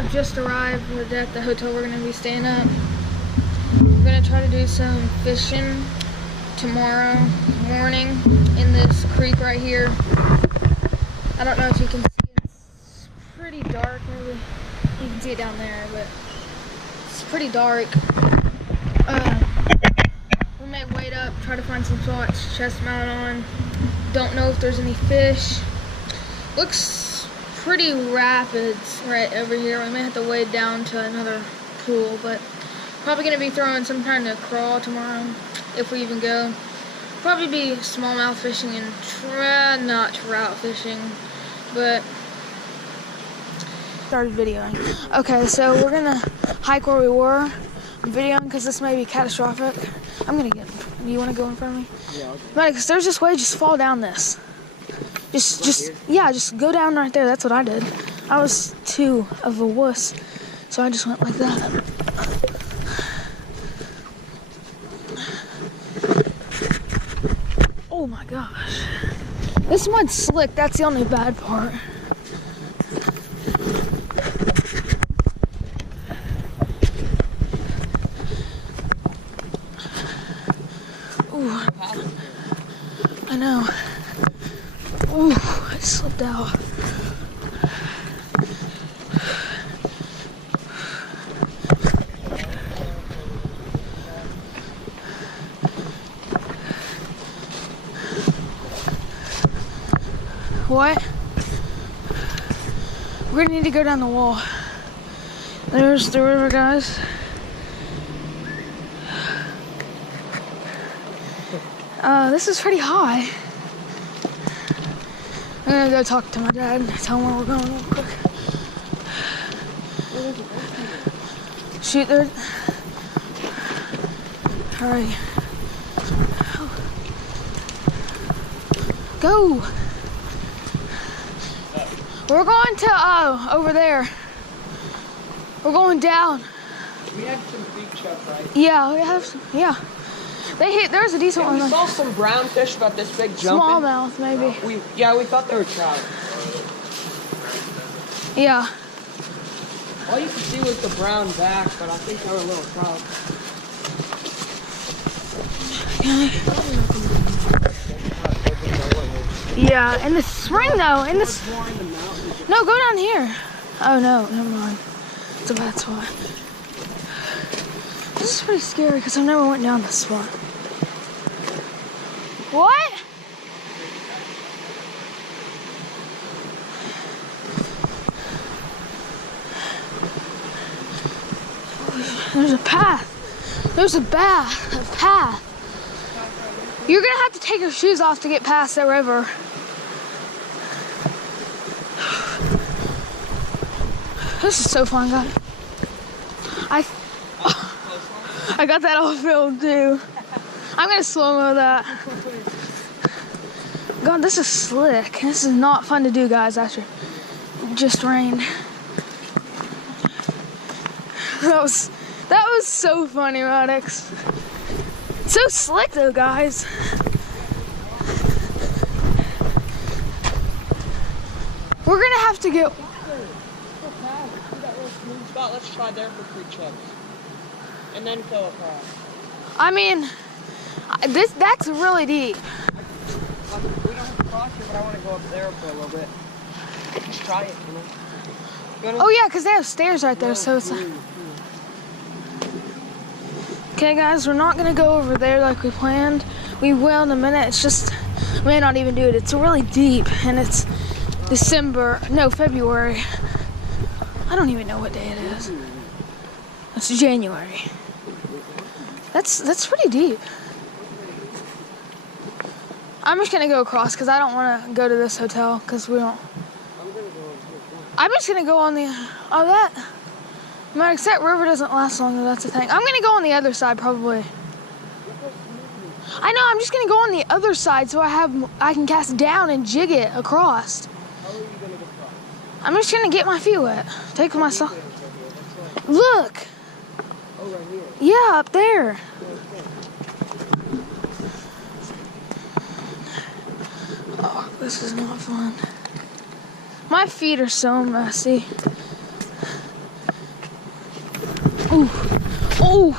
have just arrived at the hotel we're going to be staying at. We're going to try to do some fishing tomorrow morning in this creek right here. I don't know if you can see it. It's pretty dark. Maybe you can see it down there, but it's pretty dark. We may wait up, try to find some spots, chest mount on. Don't know if there's any fish. Looks pretty rapids right over here. We may have to wade down to another pool, but probably going to be throwing some kind of crawl tomorrow if we even go. Probably be smallmouth fishing and not trout fishing, but started videoing. Okay, so we're gonna hike where we were. I'm videoing because this may be catastrophic. I'm gonna get. You want to go in front of me? Yeah. Because there's this way. Just fall down this. Just go down right there. That's what I did. I was too of a wuss, so I just went like that. Oh my gosh. This mud's slick. That's the only bad part. Ooh. I know. Ooh, I slipped out. What? We're gonna need to go down the wall. There's the river, guys. This is pretty high. I'm gonna go talk to my dad and tell him where we're going real quick. Shoot there. Alright. Go! We're going to, over there. We're going down. We had some big stuff, right? Yeah, we have some, yeah. There's a decent one. We saw some brown fish about this big jumping. Smallmouth, maybe. We thought they were trout. Yeah. All you could see was the brown back, but I think they were little trout. Yeah, in the spring though, no, go down here. Oh no, never mind. It's a bad spot. This is pretty scary because I've never went down this spot. What? There's a path. There's a path. You're gonna have to take your shoes off to get past the river. This is so fun, guys. I got that all filmed too. I'm gonna slow-mo that. God, this is slick. This is not fun to do, guys, after it just rained. That was so funny, Maddox. So slick though, guys. We're gonna have to go. Let's try there for 3 chips. And then go across. I mean, that's really deep. We don't have to cross here, but I want to go up there for a little bit. Just try it, you know? Oh yeah, because they have stairs right there, so it's... Okay guys, we're not gonna go over there like we planned. We will in a minute. It's just, we may not even do it. It's really deep, and it's February. I don't even know what day it is. It's January. That's pretty deep. I'm just gonna go across because I don't want to go to this hotel because we don't. I'm just gonna go on the. Oh, that. Maddox, that river doesn't last long. That's the thing. I'm gonna go on the other side probably. I know. I'm just gonna go on the other side so I can cast down and jig it across. How are you gonna get across? I'm just gonna get my feet wet. Take my sock. Look. Oh, right here. Yeah, up there. Oh, this is not fun. My feet are so messy. Ooh. Oh.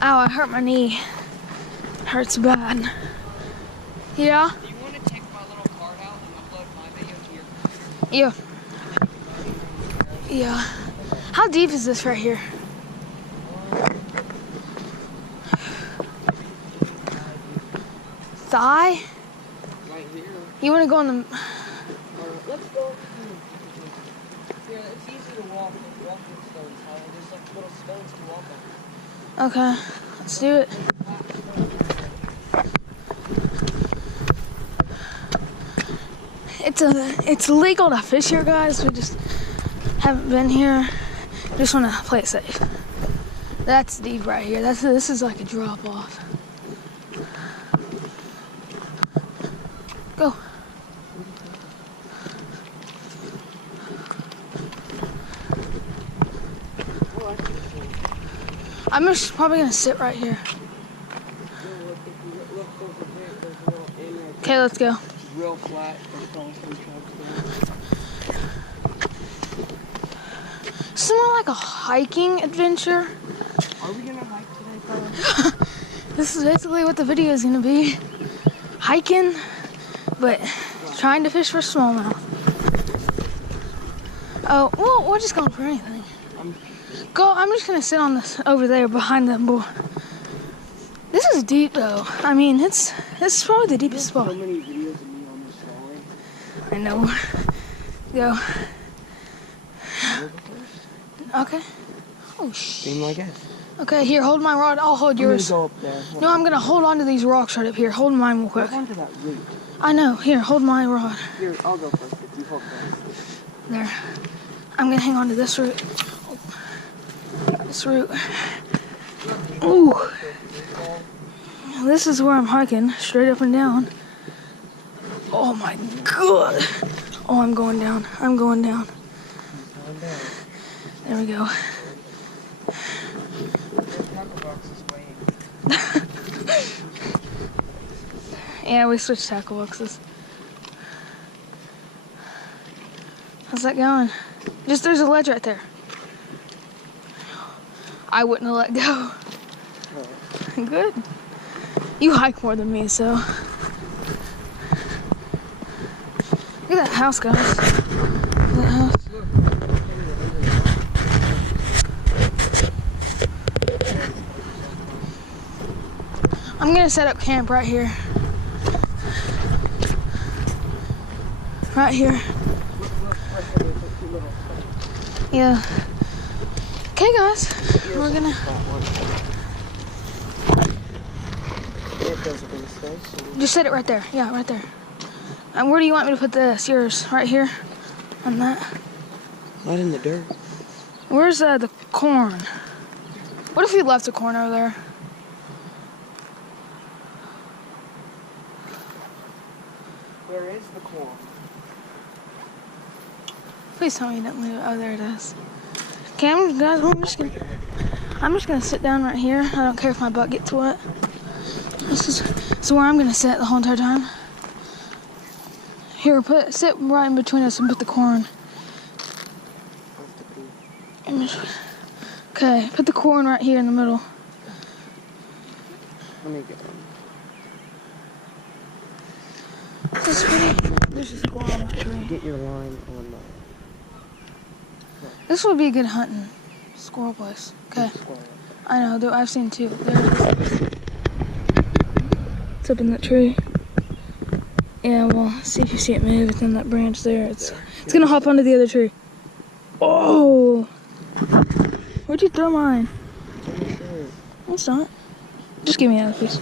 Ow, I hurt my knee. It hurts bad. Yeah? Do you want to take my little card out and upload my video to your computer? Yeah. Yeah. How deep is this right here? Thigh? Right here. You want to go on the... Let's go. Here, it's easy to walk with walking stones. How there's like little stones to walk on. Okay, let's do it. It's legal to fish here, guys. We just haven't been here. Just want to play it safe. That's deep right here. This is like a drop off. Go. I'm just probably gonna sit right here. Okay, let's go. Real flat. It's more like a hiking adventure. Are we gonna hike today, fellas? This is basically what the video is gonna be. Hiking, but trying to fish for smallmouth. Oh, well, we're just going for anything. Go, I'm just gonna sit on this over there behind the board. This is deep though. I mean, it's probably the deepest spot. So many videos of me on this falling. I know. Go. Okay. Oh shit. Seem like it. Okay, here, hold my rod. I'll hold yours. Go up there. No, I'm gonna hold on to these rocks right up here. Hold mine real quick. Hold on to that root. I know. Here, hold my rod. Here, I'll go first if you hold that. There. I'm gonna hang on to this root. This root. Ooh. This is where I'm hiking, straight up and down. Oh my god. Oh, I'm going down. I'm going down. There we go. Yeah, we switched tackle boxes. How's that going? Just there's a ledge right there. I wouldn't have let go. Good. You hike more than me, so. Look at that house, guys. Look at that house. I'm gonna set up camp right here. Right here. Yeah. Okay, guys. We're gonna. Just set it right there. Yeah, right there. And where do you want me to put this? Yours? Right here? On that? Not in the dirt. Where's the corn? What if we left the corn over there? Where is the corn? Please tell me you didn't leave it. Oh, there it is. Okay, guys, I'm just gonna sit down right here. I don't care if my butt gets wet. This is where I'm gonna sit the whole entire time. Here, sit right in between us and put the corn. Okay, put the corn right here in the middle. Let me get one. This is pretty. There's a squirrel on that tree. Get your line on the. This would be a good hunting squirrel place. Okay. I know, I've seen two. There it is. It's up in that tree. Yeah, well, see if you see it move. It's in that branch there. It's gonna hop onto the other tree. Oh! Where'd you throw mine? It's not. Just give me another piece.